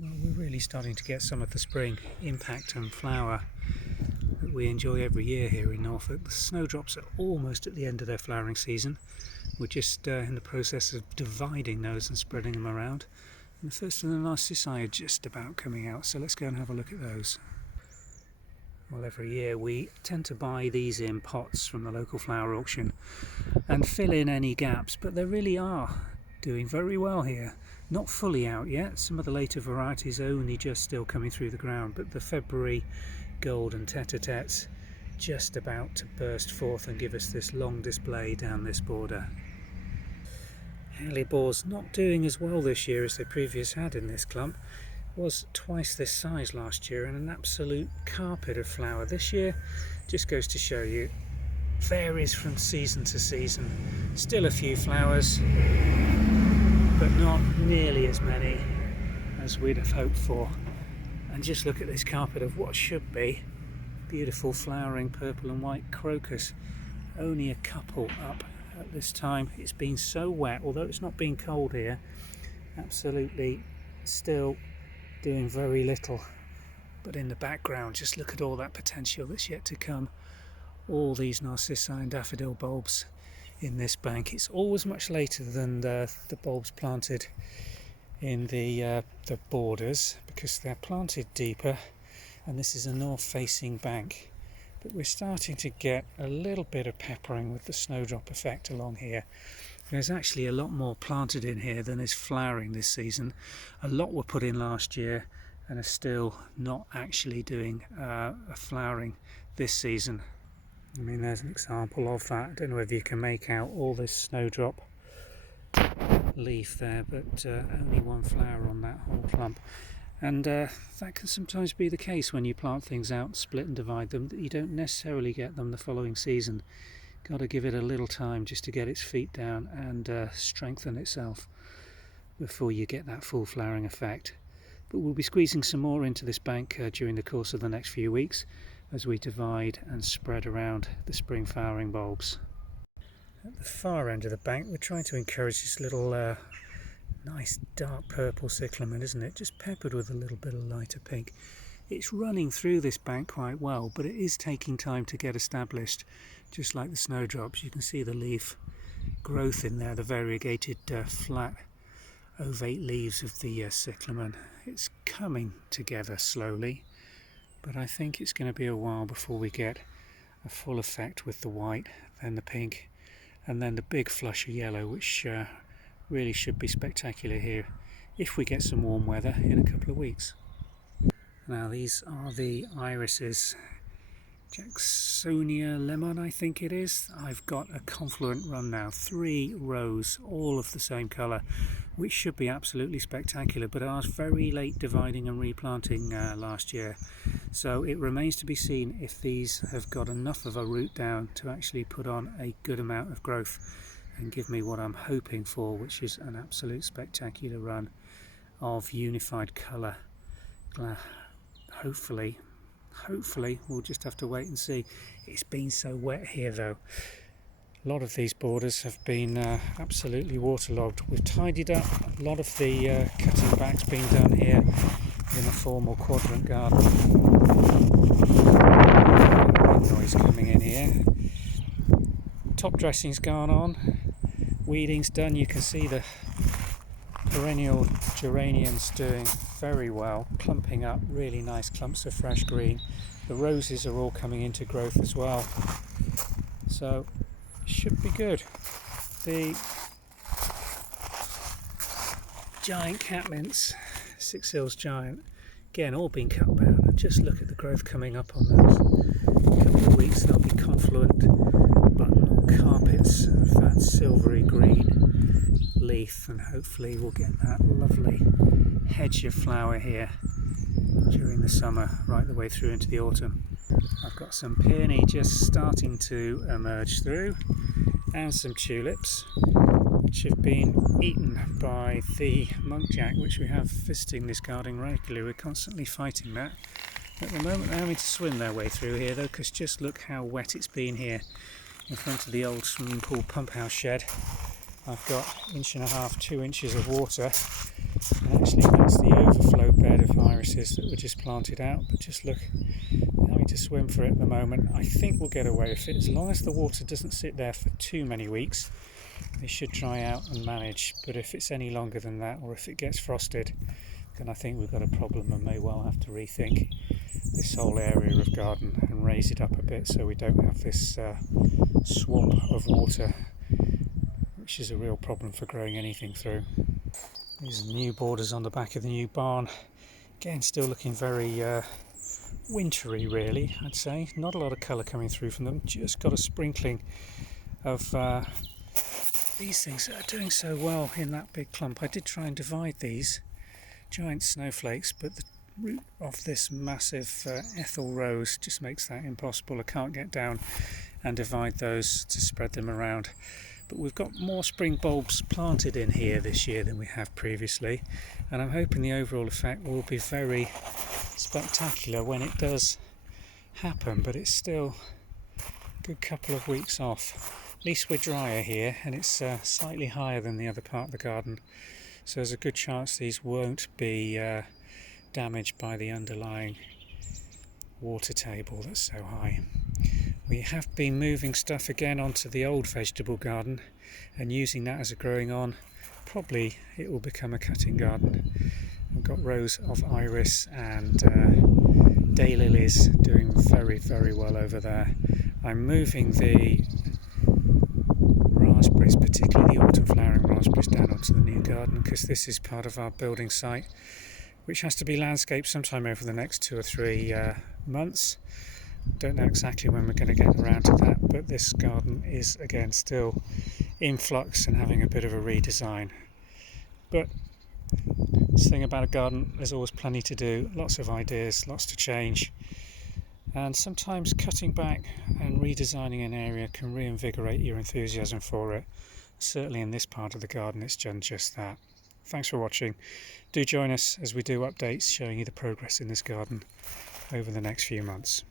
Well, we're really starting to get some of the spring impact and flower that we enjoy every year here in Norfolk. The snowdrops are almost at the end of their flowering season. We're just in the process of dividing those and spreading them around. And the first and the narcissi are just about coming out, so let's go and have a look at those. Well, every year we tend to buy these in pots from the local flower auction and fill in any gaps, but they really are doing very well here. Not fully out yet, some of the later varieties only just still coming through the ground, but the February gold and tete-a-tetes just about to burst forth and give us this long display down this border. Hellebores not doing as well this year as they previously had in this clump. Was twice this size last year and an absolute carpet of flower. This year just goes to show you, varies from season to season. Still a few flowers, but not nearly as many as we'd have hoped for. And just look at this carpet of what should be beautiful flowering purple and white crocus. Only a couple up at this time. It's been so wet, although it's not been cold here. Absolutely still doing very little, but in the background just look at all that potential that's yet to come. All these narcissi and daffodil bulbs in this bank. It's always much later than the bulbs planted in the borders because they're planted deeper, and this is a north facing bank, but we're starting to get a little bit of peppering with the snowdrop effect along here. There's actually a lot more planted in here than is flowering this season. A lot were put in last year and are still not actually doing a flowering this season. I mean, there's an example of that. I don't know if you can make out all this snowdrop leaf there, but only one flower on that whole clump. And that can sometimes be the case when you plant things out, split and divide them, that you don't necessarily get them the following season. Got to give it a little time just to get its feet down and strengthen itself before you get that full flowering effect. But we'll be squeezing some more into this bank during the course of the next few weeks as we divide and spread around the spring flowering bulbs. At the far end of the bank we're trying to encourage this little nice dark purple cyclamen, isn't it? Just peppered with a little bit of lighter pink. It's running through this bank quite well, but it is taking time to get established, just like the snowdrops. You can see the leaf growth in there, the variegated flat ovate leaves of the cyclamen. It's coming together slowly, but I think it's going to be a while before we get a full effect with the white, then the pink, and then the big flush of yellow, which really should be spectacular here if we get some warm weather in a couple of weeks. Now these are the irises, Jacksonia lemon I think it is. I've got a confluent run now, 3 rows, all of the same colour, which should be absolutely spectacular, but I was very late dividing and replanting last year, so it remains to be seen if these have got enough of a root down to actually put on a good amount of growth and give me what I'm hoping for, which is an absolute spectacular run of unified colour. Hopefully we'll just have to wait and see. It's been so wet here though. A lot of these borders have been absolutely waterlogged. We've tidied up. A lot of the cutting back's been done here in a formal quadrant garden. Noise coming in here. Top dressing's gone on. Weeding's done. You can see the perennial geraniums doing very well, clumping up really nice clumps of fresh green. The roses are all coming into growth as well, so it should be good. The giant catmints, Six Hills Giant, again all been cut down, and just look at the growth coming up on those. In a couple of weeks there'll be confluent buttonwood carpets of that silvery green leaf, and hopefully we'll get that lovely hedge of flower here during the summer right the way through into the autumn. I've got some peony just starting to emerge through, and some tulips which have been eaten by the monkjack, which we have visiting this garden regularly. We're constantly fighting that. At the moment they're having to swim their way through here though, because just look how wet it's been here in front of the old swimming pool pump house shed. I've got 1.5 to 2 inches of water, and actually that's the overflow bed of irises that were just planted out, but just look, having to swim for it at the moment. I think we'll get away with it as long as the water doesn't sit there for too many weeks. They should dry out and manage, but if it's any longer than that, or if it gets frosted, then I think we've got a problem and may well have to rethink this whole area of garden and raise it up a bit so we don't have this swamp of water, which is a real problem for growing anything through. These are the new borders on the back of the new barn. Again, still looking very wintry really, I'd say. Not a lot of colour coming through from them, just got a sprinkling of these things that are doing so well in that big clump. I did try and divide these giant snowflakes, but the root of this massive Ethel rose just makes that impossible. I can't get down and divide those to spread them around. But we've got more spring bulbs planted in here this year than we have previously, and I'm hoping the overall effect will be very spectacular when it does happen, but it's still a good couple of weeks off. At least we're drier here, and it's slightly higher than the other part of the garden, so there's a good chance these won't be damaged by the underlying water table that's so high. We have been moving stuff again onto the old vegetable garden and using that as a growing on. Probably it will become a cutting garden. I've got rows of iris and daylilies doing very, very well over there. I'm moving the raspberries, particularly the autumn flowering raspberries, down onto the new garden because this is part of our building site, which has to be landscaped sometime over the next 2 or 3 months. Don't know exactly when we're going to get around to that, but this garden is again still in flux and having a bit of a redesign. But this thing about a garden, there's always plenty to do, lots of ideas, lots to change, and sometimes cutting back and redesigning an area can reinvigorate your enthusiasm for it. Certainly in this part of the garden it's done just that. Thanks for watching. Do join us as we do updates showing you the progress in this garden over the next few months.